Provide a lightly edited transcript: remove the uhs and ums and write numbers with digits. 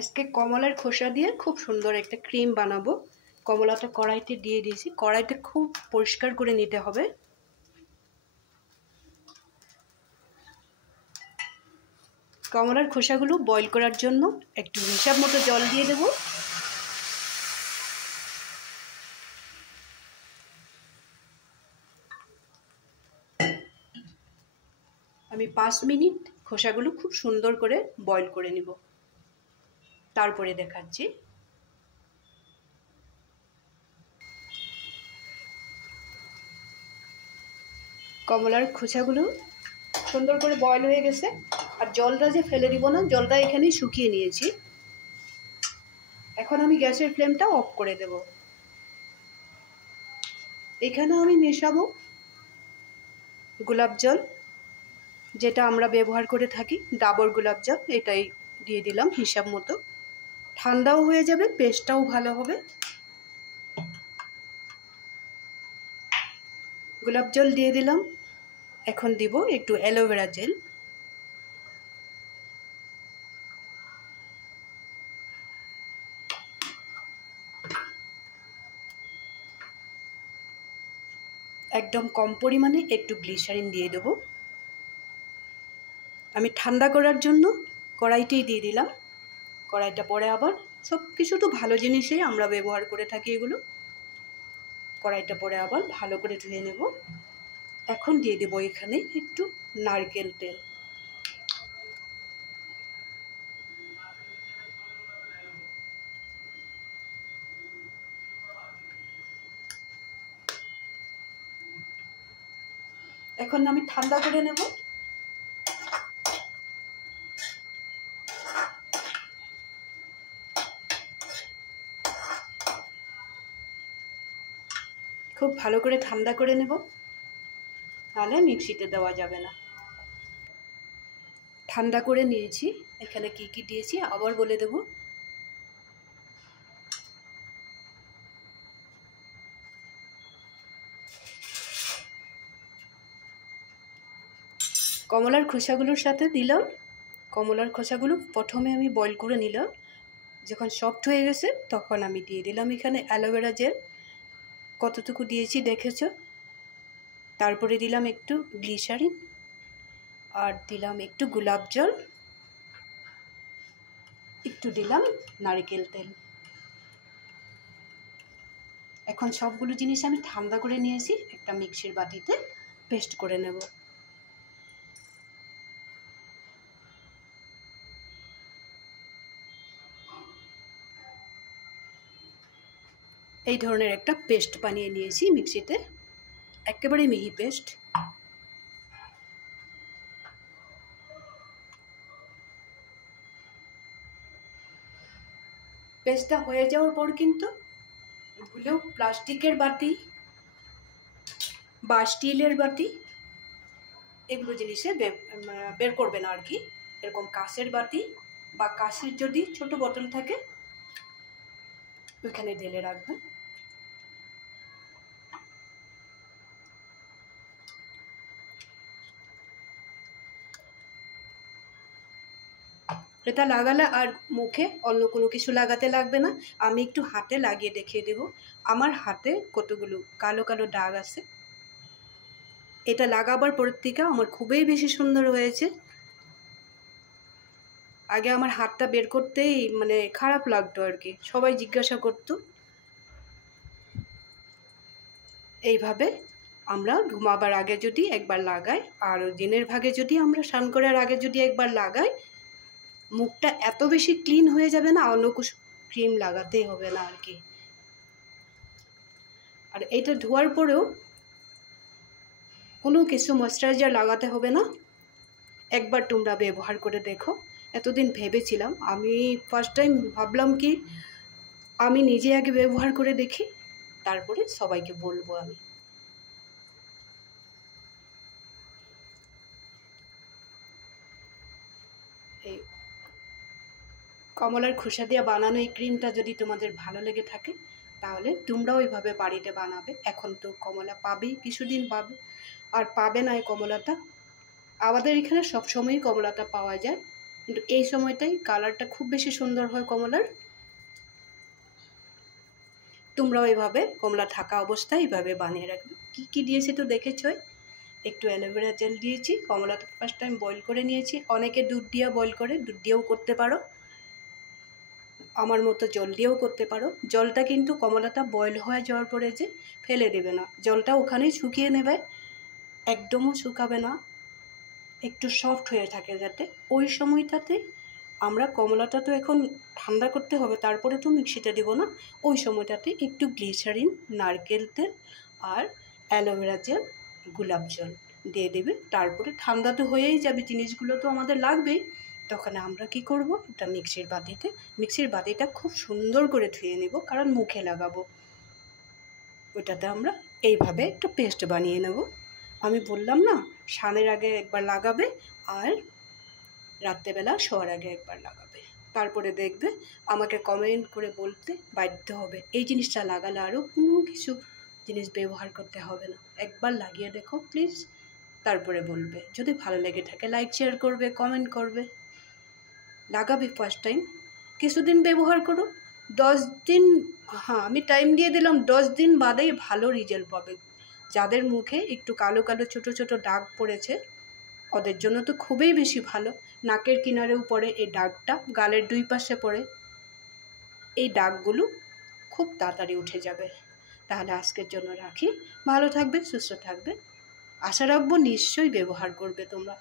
আজকে কমলার খোসা দিয়ে খুব সুন্দর একটা ক্রিম বানাবো। কমলাটা কড়াইতে দিয়ে দিয়েছি, কড়াইতে খুব পরিষ্কার করে নিতে হবে। কমলার খোসাগুলো বয়েল করার জন্য একটু হিসাব মতো জল দিয়ে দেব। আমি 5 মিনিট খোসাগুলো খুব সুন্দর করে বয়েল করে নিব, তারপরে দেখাচ্ছি। কমলার খোসাগুলো সুন্দর করে বয়েল হয়ে গেছে, আর জলটা যে ফেলে দিব না, জলটা এখানেই শুকিয়ে নিয়েছি। এখন আমি গ্যাসের ফ্লেমটা অফ করে দেব। এখানে আমি মেশাবো গোলাপ জল, যেটা আমরা ব্যবহার করে থাকি, ডাবর গোলাপ জল, এটাই দিয়ে দিলাম হিসাব মতো। ঠান্ডাও হয়ে যাবে, পেস্টটাও ভালো হবে। গোলাপ জল দিয়ে দিলাম। এখন দিব একটু অ্যালোভেরা জেল। একদম কম পরিমাণে একটু গ্লিসারিন দিয়ে দেব। আমি ঠান্ডা করার জন্য কড়াইতেই দিয়ে দিলাম। কড়াইটা পরে আবার সব কিছু তো ভালো জিনিসই আমরা ব্যবহার করে থাকি এগুলো। কড়াইটা পরে আবার ভালো করে ধুয়ে নেব। এখন দিয়ে দেব এখানে একটু নারকেল তেল। এখন আমি ঠান্ডা করে নেব। খুব ভালো করে ঠান্ডা করে নেব, তাহলে মিক্সিতে দেওয়া যাবে না। ঠান্ডা করে নিয়েছি। এখানে কি কি দিয়েছি আবার বলে দেব। কমলার খোসাগুলোর সাথে দিলাম। কমলার খোসাগুলো প্রথমে আমি বয়েল করে নিলাম। যখন সফট হয়ে গেছে তখন আমি দিয়ে দিলাম এখানে অ্যালোভেরা জেল। কতটুকু দিয়েছি দেখেছো। তারপরে দিলাম একটু গ্লিসারিন, আর দিলাম একটু গোলাপ জল, একটু দিলাম নারকেল তেল। এখন সবগুলো জিনিস আমি ঠান্ডা করে নিয়েছি, একটা মিক্সির বাটিতে পেস্ট করে নেব। এই ধরনের একটা পেস্ট বানিয়ে নিয়েছি মিক্সিতে, একেবারে মিহি পেস্ট। পেস্টটা হয়ে যাওয়ার পর কিন্তু ভুলেও প্লাস্টিকের বাটি বা স্টিলের বাটি এগুলো জিনিসে বের করবে না আর কি। এরকম কাঁচের বাটি বা কাঁচের যদি ছোট বোতল থাকে ওইখানে ঢেলে রাখবেন। এটা লাগালে আর মুখে অন্য কোনো কিছু লাগাতে লাগবে না। আমি একটু হাতে লাগিয়ে দেখিয়ে দেব। আমার হাতে কতগুলো কালো কালো দাগ আছে। এটা লাগাবার পর থেকে আমার খুবই বেশি সুন্দর হয়েছে। আগে আমার হাতটা বের করতেই মানে খারাপ লাগতো আর কি, সবাই জিজ্ঞাসা করতো। এইভাবে আমরা ঘুমাবার আগে যদি একবার লাগাই, আর দিনের ভাগে যদি আমরা স্নান করার আগে যদি একবার লাগাই, মুখটা এত বেশি ক্লিন হয়ে যাবে না, অন্য কিছু ক্রিম লাগাতেই হবে না আর কি। আর এটা ধোয়ার পরেও কোনো কিছু ময়েশ্চারাইজার লাগাতে হবে না। একবার তোমরা ব্যবহার করে দেখো। এতদিন ভেবেছিলাম, আমি ফার্স্ট টাইম ভাবলাম কি আমি নিজে আগে ব্যবহার করে দেখি, তারপরে সবাইকে বলবো আমি। এই কমলার খোসা দিয়ে বানানো এই ক্রিমটা যদি তোমাদের ভালো লেগে থাকে তাহলে তোমরাও ওইভাবে বাড়িতে বানাবে। এখন তো কমলা পাবেই, কিছুদিন পাবে, আর পাবে না এই কমলাটা। আমাদের এখানে সবসময়ই কমলাটা পাওয়া যায়, কিন্তু এই সময়টাই কালারটা খুব বেশি সুন্দর হয় কমলার। তোমরাও এভাবে কমলা থাকা অবস্থায় এইভাবে বানিয়ে রাখবে। কী কী দিয়েছি তো দেখেছই। একটু অ্যালোভেরা জেল দিয়েছি, কমলাটা ফার্স্ট টাইম বয়েল করে নিয়েছি। অনেকে দুধ দিয়ে বয়েল করে, দুধ দিয়েও করতে পারো, আমার মতো জল দিয়েও করতে পারো। জলটা কিন্তু কমলাটা বয়েল হয়ে যাওয়ার পরে যে ফেলে দেবে না, জলটা ওখানেই শুকিয়ে নেবে, একদমও শুকাবে না, একটু সফট হয়ে থাকে যাতে। ওই সময়টাতে আমরা কমলাটা তো এখন ঠান্ডা করতে হবে, তারপরে তো মিক্সিতে দেবো না। ওই সময়টাতে একটু গ্লিসারিন, নারকেল তেল আর অ্যালোভেরা জেল, গোলাপ জল দিয়ে দেবে। তারপরে ঠান্ডা তো হয়েই যাবে, জিনিসগুলো তো আমাদের লাগবেই। তখন আমরা কি করব, একটা মিক্সির বাটিটা খুব সুন্দর করে ধুয়ে নেব, কারণ মুখে লাগাবো। ওইটাতে আমরা এইভাবে একটা পেস্ট বানিয়ে নেব। আমি বললাম না, স্নানের আগে একবার লাগাবে আর রাত্রেবেলা শোয়ার আগে একবার লাগাবে। তারপরে দেখবে আমাকে কমেন্ট করে বলতে বাধ্য হবে, এই জিনিসটা লাগালে আরও কোনো কিছু জিনিস ব্যবহার করতে হবে না। একবার লাগিয়ে দেখো প্লিজ, তারপরে বলবে। যদি ভালো লেগে থাকে লাইক শেয়ার করবে, কমেন্ট করবে। লাগাবে ফার্স্ট টাইম, কিছুদিন ব্যবহার করো, 10 দিন, হ্যাঁ আমি টাইম দিয়ে দিলাম, 10 দিন বাদেই ভালো রেজাল্ট পাবে। যাদের মুখে একটু কালো কালো ছোটো ছোটো দাগ পড়েছে ওদের জন্য তো খুবই বেশি ভালো। নাকের কিনারেও পড়ে এই দাগটা, গালের 2 পাশে পড়ে, এই দাগগুলো খুব তাড়াতাড়ি উঠে যাবে। তাহলে আজকের জন্য রাখি, ভালো থাকবে, সুস্থ থাকবে, আশা রাখবো নিশ্চয়ই ব্যবহার করবে তোমরা।